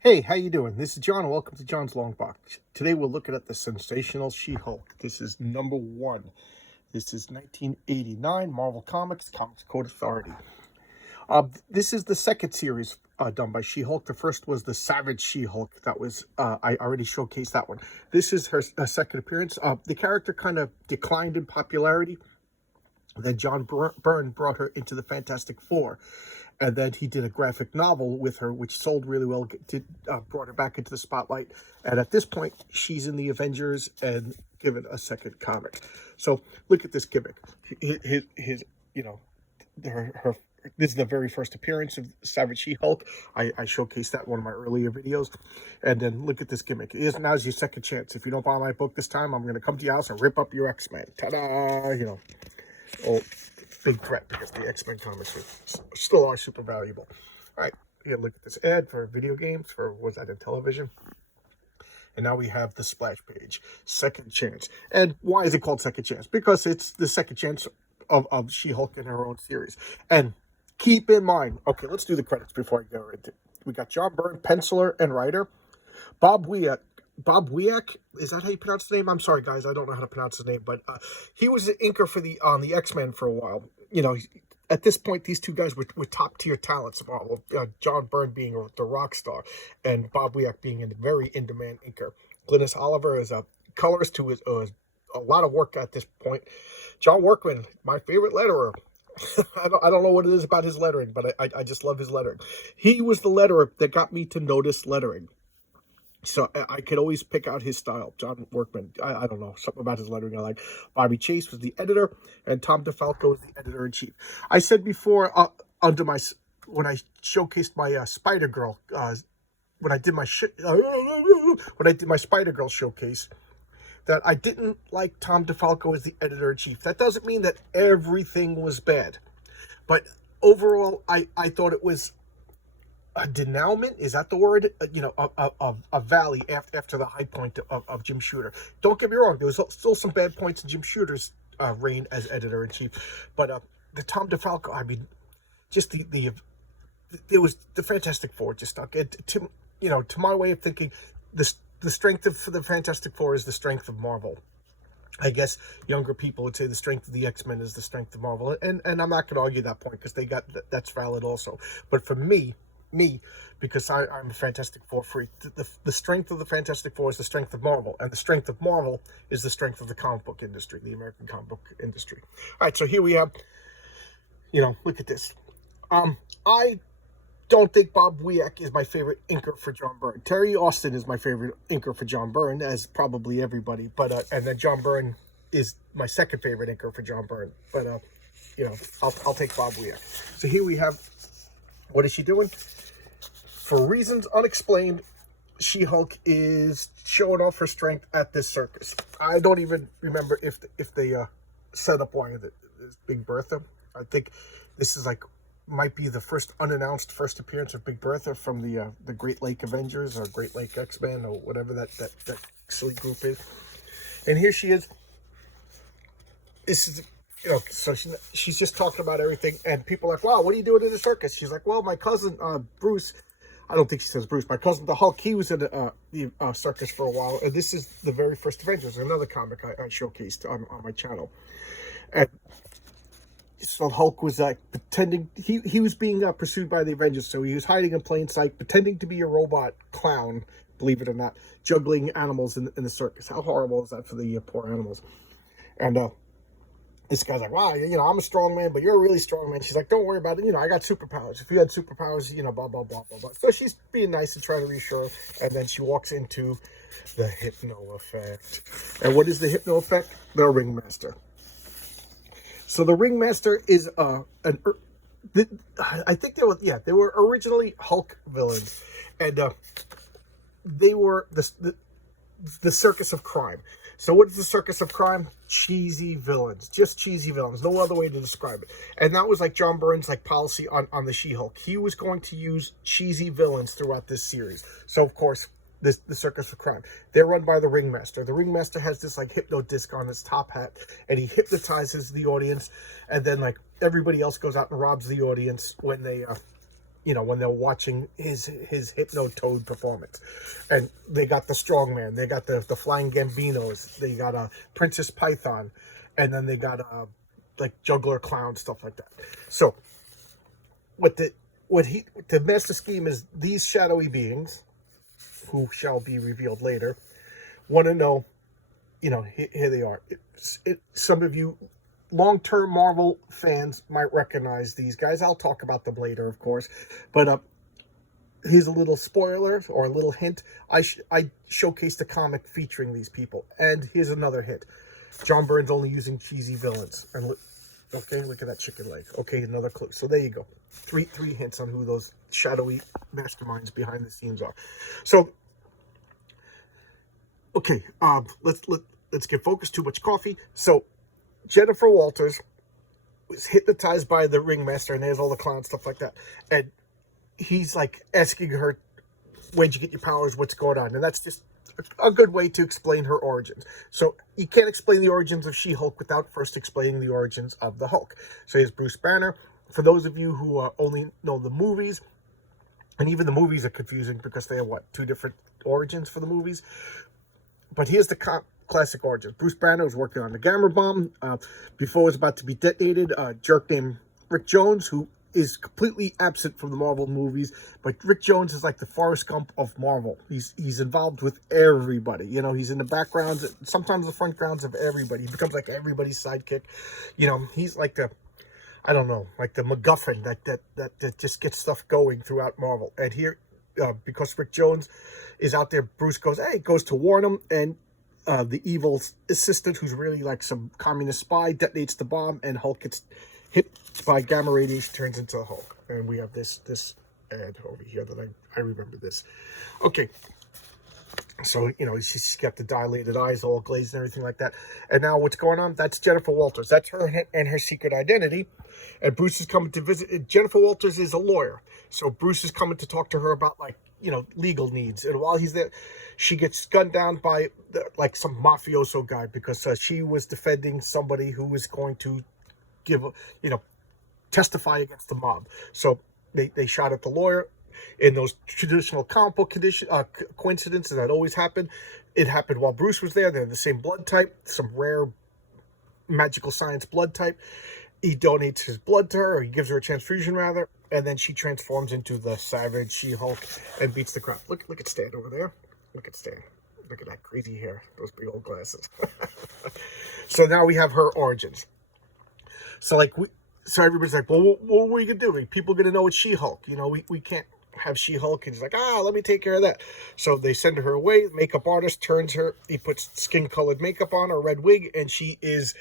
Hey, how you doing? This is John. Welcome to John's Long Box. Today we're looking at the Sensational She Hulk. This is number one. This is 1989 Marvel Comics Code Authority. This is the second series done by She Hulk. The first was the Savage She Hulk. That was I already showcased that one. This is her second appearance. The character kind of declined in popularity. Then John Byrne brought her into the Fantastic Four. And then he did a graphic novel with her, which sold really well, brought her back into the spotlight. And at this point, she's in the Avengers and given a second comic. So look at this gimmick. His this is the very first appearance of Savage She Hulk. I showcased that in one of my earlier videos. And then look at this gimmick. Now's your second chance. If you don't buy my book this time, I'm going to come to your house and rip up your X-Men. Ta-da! Oh, big threat, because the X-Men comics still are super valuable. All right, here, look at this ad for video games, was that in television? And now we have the splash page, second chance. And why is it called second chance? Because it's the second chance of She-Hulk in her own series. And keep in mind, okay, let's do the credits before I go into it. We got John Byrne, penciler and writer. Bob Wiak, is that how you pronounce the name? I'm sorry, guys, I don't know how to pronounce his name, but he was the inker for on the X-Men for a while. At this point, these two guys were top tier talents. John Byrne being the rock star, and Bob Wiak being a very in demand inker. Glynis Oliver is a colorist who is a lot of work at this point. John Workman, my favorite letterer. I don't know what it is about his lettering, but I just love his lettering. He was the letterer that got me to notice lettering. So I could always pick out his style. John Workman, I don't know, something about his lettering I like. Bobby Chase was the editor, and Tom DeFalco was the editor-in-chief. I said before, when I showcased my Spider-Girl, when I did my Spider-Girl showcase, that I didn't like Tom DeFalco as the editor-in-chief. That doesn't mean that everything was bad. But overall, I thought it was a denouement, is that the word? A valley after the high point of Jim Shooter. Don't get me wrong, there was still some bad points in Jim Shooter's reign as editor-in-chief, but the Tom DeFalco, I mean, just it was the Fantastic Four just stuck. To my way of thinking, the strength of the Fantastic Four is the strength of Marvel. I guess younger people would say the strength of the X-Men is the strength of Marvel, and I'm not going to argue that point, because that's valid also. But for me, because I'm a Fantastic Four freak, the strength of the Fantastic Four is the strength of Marvel, and the strength of Marvel is the strength of the comic book industry, the American comic book industry. All right, so here we have, look at this. I don't think Bob Wiak is my favorite inker for John Byrne. Terry Austin is my favorite inker for John Byrne, as probably everybody, but and then John Byrne is my second favorite inker for John Byrne, but I'll take Bob Wiak. So here we have, what is she doing? For reasons unexplained, She-Hulk is showing off her strength at this circus. I don't even remember if they set up why it's Big Bertha. I think this is might be the first unannounced first appearance of Big Bertha from the Great Lake Avengers or Great Lake X-Men or whatever that silly group is. And here she is. This is, so she's just talking about everything, and people are like, wow, what are you doing in the circus? She's like, well, my cousin Bruce, I don't think she says Bruce, my cousin the Hulk, he was in the circus for a while, and this is the very first Avengers, another comic I showcased on my channel. And so Hulk was pretending, he was being pursued by the Avengers, so he was hiding in plain sight, pretending to be a robot clown, believe it or not, juggling animals in the circus. How horrible is that for the poor animals? And this guy's like, wow, I'm a strong man, but you're a really strong man. She's like, don't worry about it. I got superpowers. If you had superpowers, blah, blah, blah, blah, blah. So she's being nice and trying to reassure her. And then she walks into the hypno effect. And what is the hypno effect? The ringmaster. So the ringmaster is I think they were originally Hulk villains. And they were the Circus of Crime. So what is the Circus of Crime? Cheesy villains. Just cheesy villains. No other way to describe it. And that was John Byrne's policy on the She-Hulk. He was going to use cheesy villains throughout this series. So, of course, the Circus of Crime. They're run by the Ringmaster. The Ringmaster has this hypno disc on his top hat, and he hypnotizes the audience, and then everybody else goes out and robs the audience when they when they're watching his Hypno-Toad performance. And they got the Strongman, they got the Flying Gambinos, they got a Princess Python, and then they got like Juggler Clown, stuff like that. So the master scheme is, these shadowy beings, who shall be revealed later, want to know, here they are. Some of you long-term Marvel fans might recognize these guys. I'll talk about them later, of course. But here's a little spoiler or a little hint. I showcased a comic featuring these people. And here's another hint. John Byrne's only using cheesy villains. And okay, look at that chicken leg. Okay, another clue. So there you go. Three hints on who those shadowy masterminds behind the scenes are. So, okay, let's get focused. Too much coffee. So, Jennifer Walters was hypnotized by the ringmaster, and there's all the clown stuff like that. And he's like asking her, "Where'd you get your powers? What's going on?" And that's just a good way to explain her origins. So you can't explain the origins of She-Hulk without first explaining the origins of the Hulk. So here's Bruce Banner. For those of you who only know the movies, and even the movies are confusing because they have, two different origins for the movies. But here's the classic origins. Bruce Banner was working on the Gamma Bomb. Before it was about to be detonated, a jerk named Rick Jones, who is completely absent from the Marvel movies, but Rick Jones is like the Forrest Gump of Marvel. He's involved with everybody. He's in the backgrounds, sometimes the front grounds of everybody. He becomes like everybody's sidekick. He's like the MacGuffin that just gets stuff going throughout Marvel. And here, because Rick Jones is out there, Bruce goes to warn him, and the evil assistant, who's really like some communist spy, detonates the bomb, and Hulk gets hit by gamma radiation, turns into a Hulk. And we have this ad over here that I remember this. Okay. So, she's got the dilated eyes, all glazed and everything like that. And now what's going on? That's Jennifer Walters. That's her and her secret identity. And Bruce is coming to visit. Jennifer Walters is a lawyer. So Bruce is coming to talk to her about, legal needs. And while he's there, she gets gunned down by, some mafioso guy because she was defending somebody who was going to testify against the mob. So they shot at the lawyer. In those traditional comic book coincidences that always happen, it happened while Bruce was there. They're the same blood type, some rare magical science blood type. He donates his blood to her, or he gives her a transfusion rather, and then she transforms into the savage She-Hulk and beats the crap. Look at Stan over there. Look at Stan. Look at that crazy hair, those big old glasses. So now we have her origins. So everybody's like, well, what are we gonna do? People are gonna know it's She-Hulk. We can't have She-Hulk, and he's like, let me take care of that. So they send her away. Makeup artist turns her, he puts skin-colored makeup on, a red wig, and she is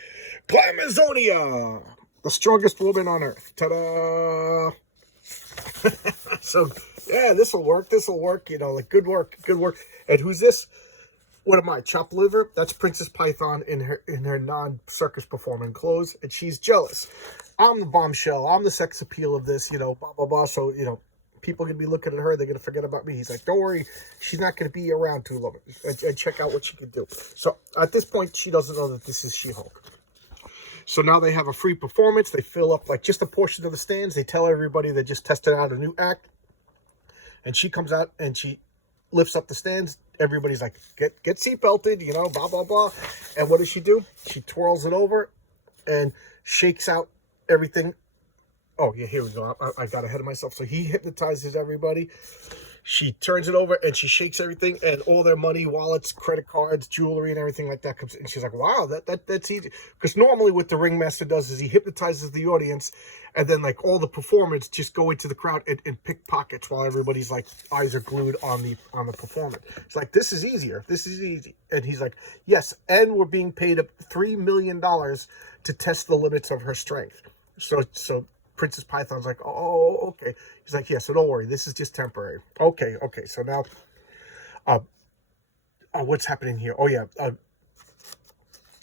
Glamazonia, the strongest woman on earth. Ta-da! So, yeah, this'll work. Good work. And who's this? What am I, chopped liver? That's Princess Python in her non-circus performing clothes, and she's jealous. I'm the bombshell. I'm the sex appeal of this, blah, blah, blah. So, people are going to be looking at her. They're going to forget about me. He's like, don't worry. She's not going to be around too long. And check out what she can do. So at this point, she doesn't know that this is She-Hulk. So now they have a free performance. They fill up just a portion of the stands. They tell everybody they just tested out a new act. And she comes out and she lifts up the stands. Everybody's like, get seatbelted, blah, blah, blah. And what does she do? She twirls it over and shakes out everything. Oh, yeah, here we go. I got ahead of myself. So he hypnotizes everybody. She turns it over and she shakes everything, and all their money, wallets, credit cards, jewelry, and everything like that comes in. She's like, wow, that's easy. Because normally what the ringmaster does is he hypnotizes the audience, and then all the performers just go into the crowd and pick pockets while everybody's eyes are glued on the performer. It's like, this is easier. This is easy. And he's like, yes, and we're being paid $3 million to test the limits of her strength. So Princess Python's like, oh, okay. He's like, yeah, so don't worry. This is just temporary. Okay. So now, what's happening here? Oh, yeah.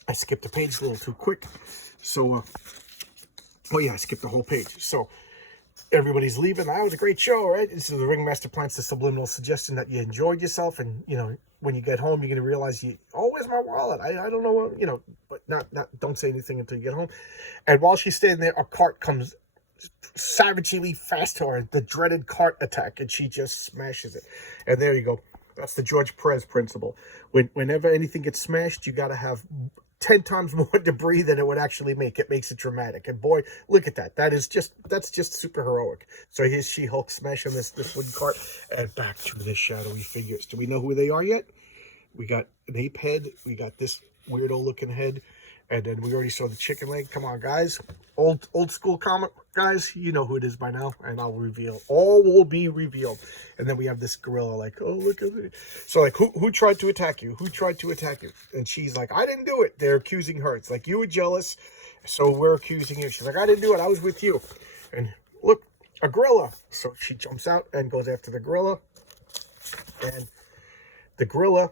I skipped a page a little too quick. So, I skipped the whole page. So, everybody's leaving. That was a great show, right? So the ringmaster plants the subliminal suggestion that you enjoyed yourself, and, when you get home, you're going to realize, where's my wallet? I don't know what, but not don't say anything until you get home. And while she's standing there, a cart comes savagely fast to her, the dreaded cart attack, and she just smashes it. And there you go. That's the George Perez principle. Whenever anything gets smashed, you got to have 10 times more debris than it would actually make. It makes it dramatic. And boy, look at that. That's just super heroic. So here's She-Hulk smashing this wooden cart. And back to the shadowy figures. Do we know who they are yet? We got an ape head. We got this weirdo looking head. And then we already saw the chicken leg. Come on, guys. Old school comic guys. You know who it is by now. And I'll reveal. All will be revealed. And then we have this gorilla like, oh, look at it. So like, who tried to attack you? Who tried to attack you? And she's like, I didn't do it. They're accusing her. It's like, you were jealous, so we're accusing you. She's like, I didn't do it. I was with you. And look, a gorilla. So she jumps out and goes after the gorilla. And the gorilla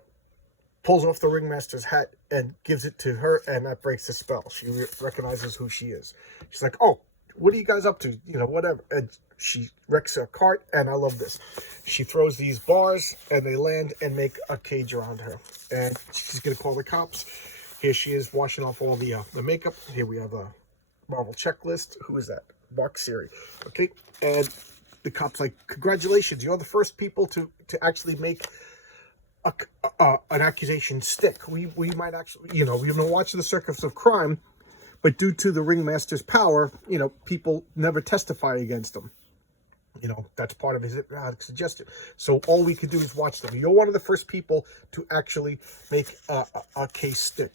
pulls off the ringmaster's hat and gives it to her, and that breaks the spell. She recognizes who she is. She's like, oh, what are you guys up to? You know, whatever. And she wrecks her cart, and I love this. She throws these bars, and they land and make a cage around her. And she's going to call the cops. Here she is washing off all the makeup. Here we have a Marvel checklist. Who is that? Mark Siri. Okay, and the cop's like, congratulations, you're the first people to actually make an accusation stick. We might actually, you know, we've been watching the Circus of Crime, but due to the ringmaster's power, you know, people never testify against him. You know, that's part of his suggestion. So all we could do is watch them. You're one of the first people to actually make a case stick.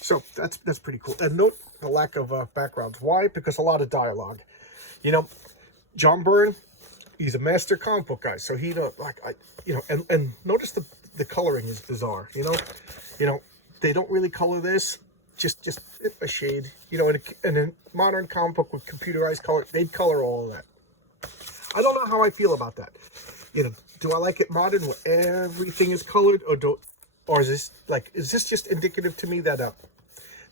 So that's pretty cool. And note the lack of backgrounds. Why? Because a lot of dialogue. You know, John Byrne, he's a master comic book guy, so he and notice the coloring is bizarre. You know, they don't really color this, just a shade. You know, in a modern comic book with computerized color, they'd color all of that. I don't know how I feel about that. You know, do I like it modern where everything is colored, or is this just indicative to me that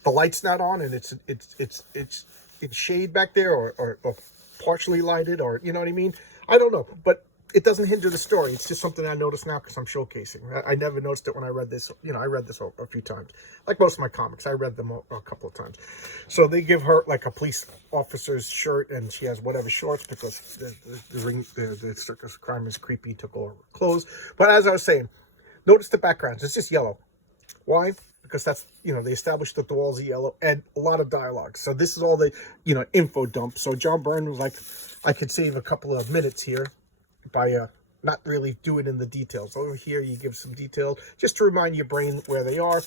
the light's not on and it's in shade back there, or partially lighted, or you know what I mean? I don't know, but it doesn't hinder the story. It's just something I noticed now because I'm showcasing. I never noticed it when I read this. You know, I read this a few times. Like most of my comics, I read them a couple of times. So they give her like a police officer's shirt, and she has whatever shorts because the Circus of Crime is creepy, took all her clothes. But as I was saying, notice the backgrounds. It's just yellow. Why? Because that's, you know, they established that the walls are yellow and a lot of dialogue. So this is all the, you know, info dump. So John Byrne was like, I could save a couple of minutes here by not really doing in the details. Over here, you give some details just to remind your brain where they are,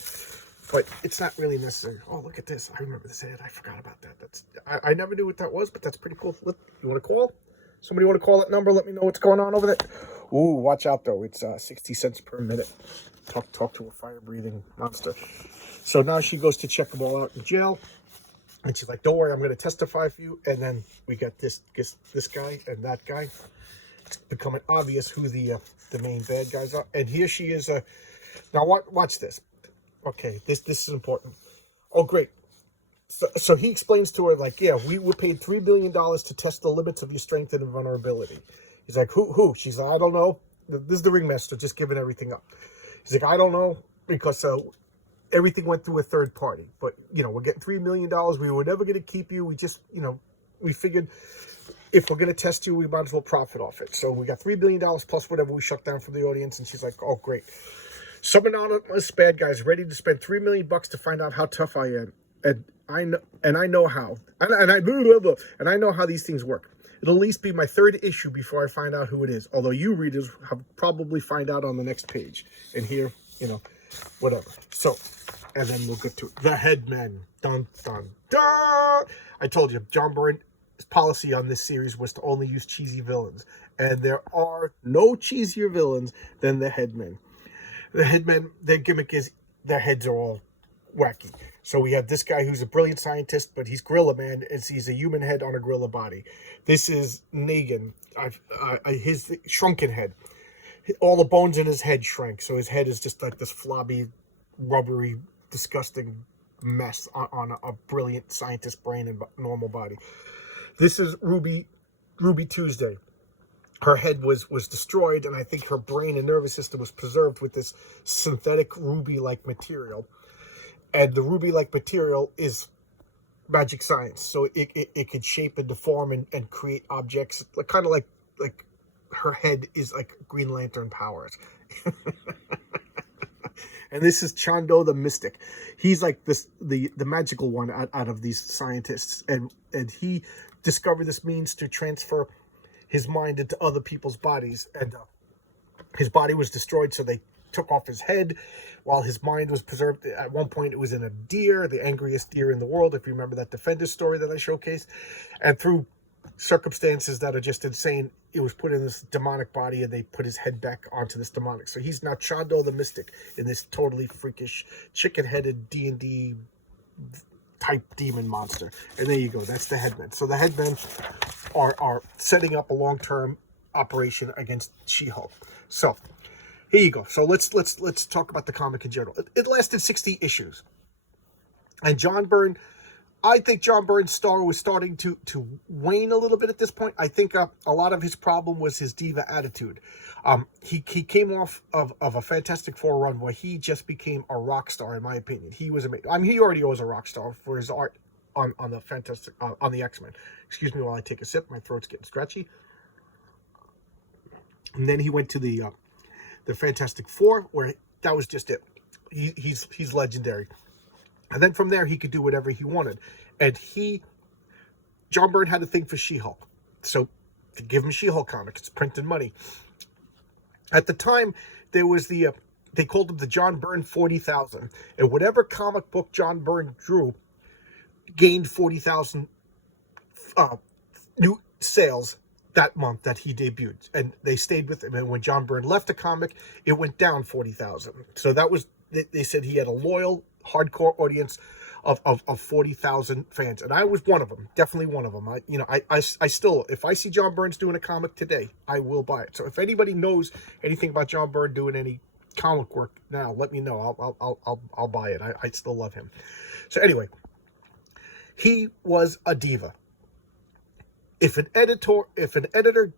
but it's not really necessary. Oh, look at this. I remember this ad. I forgot about that. I never knew what that was, but that's pretty cool. Look, you want to call? Somebody want to call that number? Let me know what's going on over there. Ooh, watch out, though. It's 60 cents per minute. Talk to a fire-breathing monster. So now she goes to check them all out in jail. And she's like, don't worry, I'm going to testify for you. And then we got this guy and that guy. It's becoming obvious who the main bad guys are. And here she is. Now, watch this. Okay, this is important. Oh, great. So he explains to her, like, yeah, we were paid $3 billion to test the limits of your strength and vulnerability. He's like, who? She's like, I don't know. This is the ringmaster just giving everything up. He's like, I don't know, because everything went through a third party. But, you know, we're getting $3 million. We were never going to keep you. We just, you know, we figured if we're going to test you, we might as well profit off it. So we got $3 billion plus whatever we shut down from the audience. And she's like, oh, great. Some anonymous bad guys ready to spend $3 million to find out how tough I am. And I know how. And I know how these things work. It'll at least be my third issue before I find out who it is. Although you readers have probably find out on the next page. And here, you know, whatever. So, and then we'll get to it. The Headmen. Dun, dun, dun. I told you, John Byrne's policy on this series was to only use cheesy villains. And there are no cheesier villains than the Headmen. The Headmen, their gimmick is their heads are all wacky. So we have this guy who's a brilliant scientist, but he's Gorilla Man, and he's a human head on a gorilla body. This is Negan, his shrunken head. All the bones in his head shrank, so his head is just like this flabby, rubbery, disgusting mess on a brilliant scientist brain and normal body. This is Ruby Tuesday. Her head was destroyed, and I think her brain and nervous system was preserved with this synthetic ruby-like material. And the ruby-like material is magic science. So it could shape and deform and create objects, like kind of like her head is like Green Lantern powers. And this is Chando the Mystic. He's like this the magical one out of these scientists, and he discovered this means to transfer his mind into other people's bodies, and his body was destroyed, so they took off his head while his mind was preserved. At one point, it was in a deer, the angriest deer in the world, if you remember that Defender story that I showcased. And through circumstances that are just insane, it was put in this demonic body, and they put his head back onto this demonic. So he's now Chando the Mystic in this totally freakish, chicken-headed D&D type demon monster. And there you go. That's the Headmen. So the Headmen are setting up a long-term operation against She-Hulk. So here you go. So let's talk about the comic in general. It lasted 60 issues. And John Byrne, I think John Byrne's star was starting to wane a little bit at this point. I think a lot of his problem was his diva attitude. He came off of a Fantastic Four run where he just became a rock star, in my opinion. He was amazing. I mean, he already was a rock star for his art on the Fantastic on the X-Men. Excuse me while I take a sip. My throat's getting stretchy. And then he went to the Fantastic Four, where that was just it. He's legendary. And then from there, he could do whatever he wanted. And John Byrne had a thing for She-Hulk. So to give him She-Hulk comic, it's printing money. At the time, there was they called him the John Byrne 40,000. And whatever comic book John Byrne drew gained 40,000 new sales that month that he debuted. And they stayed with him. And when John Byrne left the comic, it went down 40,000. So that was, they said he had a loyal, hardcore audience of 40,000 fans, and I was one of them, definitely one of them. I still, if I see John Byrne's doing a comic today, I will buy it. So if anybody knows anything about John Byrne doing any comic work now, let me know. I'll buy it. I still love him. So anyway, he was a diva. If an editor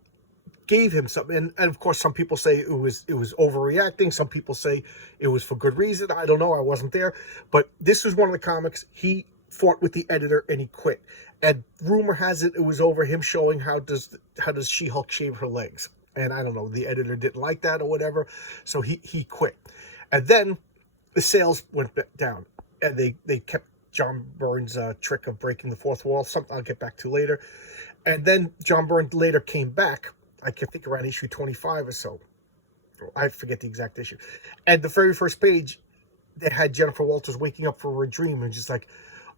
gave him something, and of course some people say it was overreacting, some people say it was for good reason. I don't know, I wasn't there, but this was one of the comics. He fought with the editor and he quit, and rumor has it was over him showing how does She-Hulk shave her legs, and I don't know, the editor didn't like that or whatever, so he quit. And then the sales went down, and they kept John Byrne's trick of breaking the fourth wall, something I'll get back to later. And then John Byrne later came back, I can think around issue 25 or so. I forget the exact issue. And the very first page, they had Jennifer Walters waking up from her dream and just like,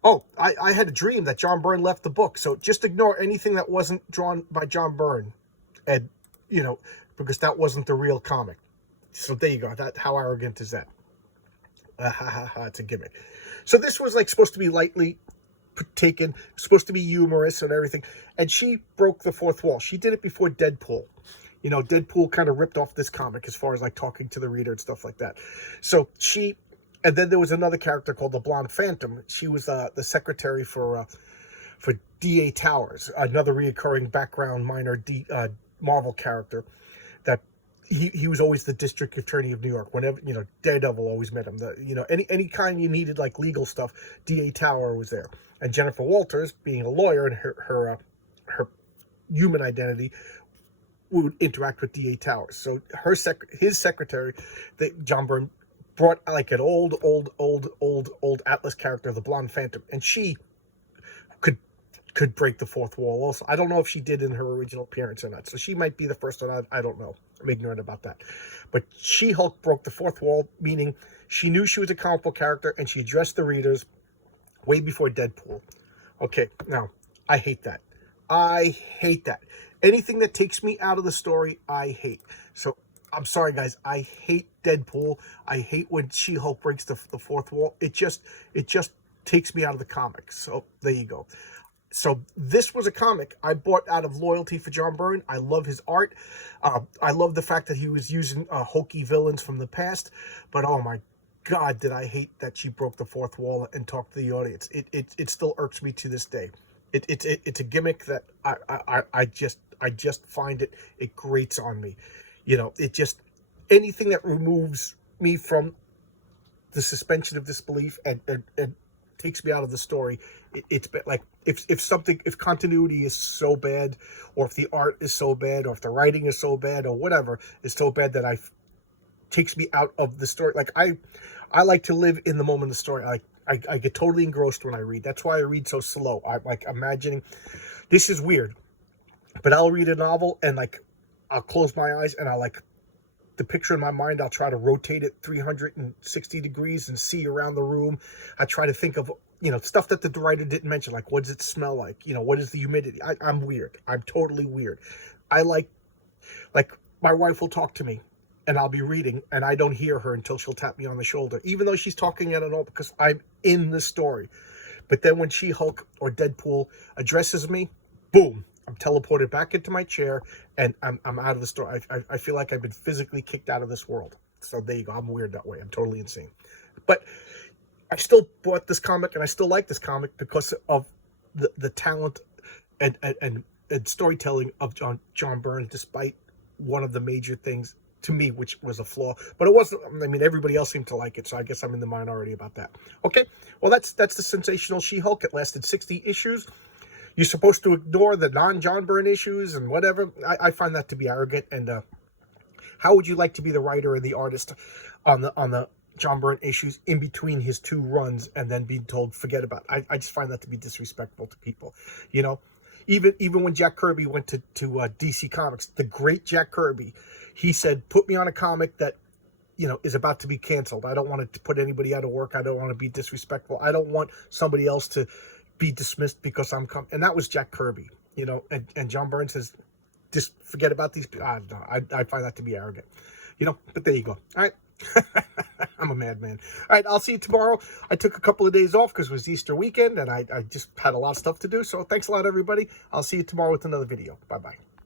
oh, I had a dream that John Byrne left the book. So just ignore anything that wasn't drawn by John Byrne. And, because that wasn't the real comic. So there you go. How arrogant is that? It's a gimmick. So this was like supposed to be lightly taken, supposed to be humorous and everything, and she broke the fourth wall. She did it before Deadpool. Deadpool kind of ripped off this comic as far as like talking to the reader and stuff like that. So and then there was another character called the Blonde Phantom. She was the secretary for D.A. Towers, another reoccurring background minor Marvel character that he was always the district attorney of New York. Whenever, Daredevil always met him. Any kind you needed, like legal stuff, D.A. Tower was there. And Jennifer Walters, being a lawyer and her human identity, would interact with D.A. Towers. So his secretary, John Byrne, brought like an old Atlas character, the Blonde Phantom, and she could break the fourth wall also. I don't know if she did in her original appearance or not. So she might be the first one. I don't know. I'm ignorant about that. But She-Hulk broke the fourth wall, meaning she knew she was a comic book character and she addressed the readers way before Deadpool. Okay, now, I hate that. I hate that. Anything that takes me out of the story, I hate. So, I'm sorry, guys. I hate Deadpool. I hate when She-Hulk breaks the fourth wall. It just takes me out of the comics. So, there you go. So this was a comic I bought out of loyalty for John Byrne. I love his art. I love the fact that he was using hokey villains from the past. But oh my God, did I hate that she broke the fourth wall and talked to the audience. It still irks me to this day. It's a gimmick that I just find it grates on me. It just, anything that removes me from the suspension of disbelief and takes me out of the story. It's like if continuity is so bad, or if the art is so bad, or if the writing is so bad, or whatever is so bad that takes me out of the story. Like I like to live in the moment of the story. I get totally engrossed when I read. That's why I read so slow. I'm like imagining. This is weird, but I'll read a novel and like I'll close my eyes and the picture in my mind, I'll try to rotate it 360 degrees and see around the room. I try to think of, stuff that the writer didn't mention, like what does it smell like? What is the humidity? I'm weird. I'm totally weird. I like my wife will talk to me and I'll be reading and I don't hear her until she'll tap me on the shoulder, even though she's talking at all because I'm in the story. But then when She-Hulk or Deadpool addresses me, boom, I'm teleported back into my chair and I'm out of the story. I feel like I've been physically kicked out of this world. So there you go. I'm weird that way. I'm totally insane. But I still bought this comic and I still like this comic because of the talent and storytelling of John Byrne, despite one of the major things to me, which was a flaw. But it wasn't, I mean, everybody else seemed to like it, so I guess I'm in the minority about that. Okay, well, that's the Sensational She Hulk. It lasted 60 issues. You're supposed to ignore the non-John Byrne issues and whatever. I find that to be arrogant. And how would you like to be the writer and the artist on the John Byrne issues in between his two runs and then being told forget about it? I just find that to be disrespectful to people. Even when Jack Kirby went to DC Comics, the great Jack Kirby, he said, "Put me on a comic that is about to be canceled. I don't want to put anybody out of work. I don't want to be disrespectful. I don't want somebody else to be dismissed because I'm coming." And that was Jack Kirby, and John Byrne says, just forget about these people. I find that to be arrogant, but there you go. All right. I'm a madman. All right, I'll see you tomorrow. I took a couple of days off because it was Easter weekend and I just had a lot of stuff to do. So thanks a lot, everybody. I'll see you tomorrow with another video. Bye-bye.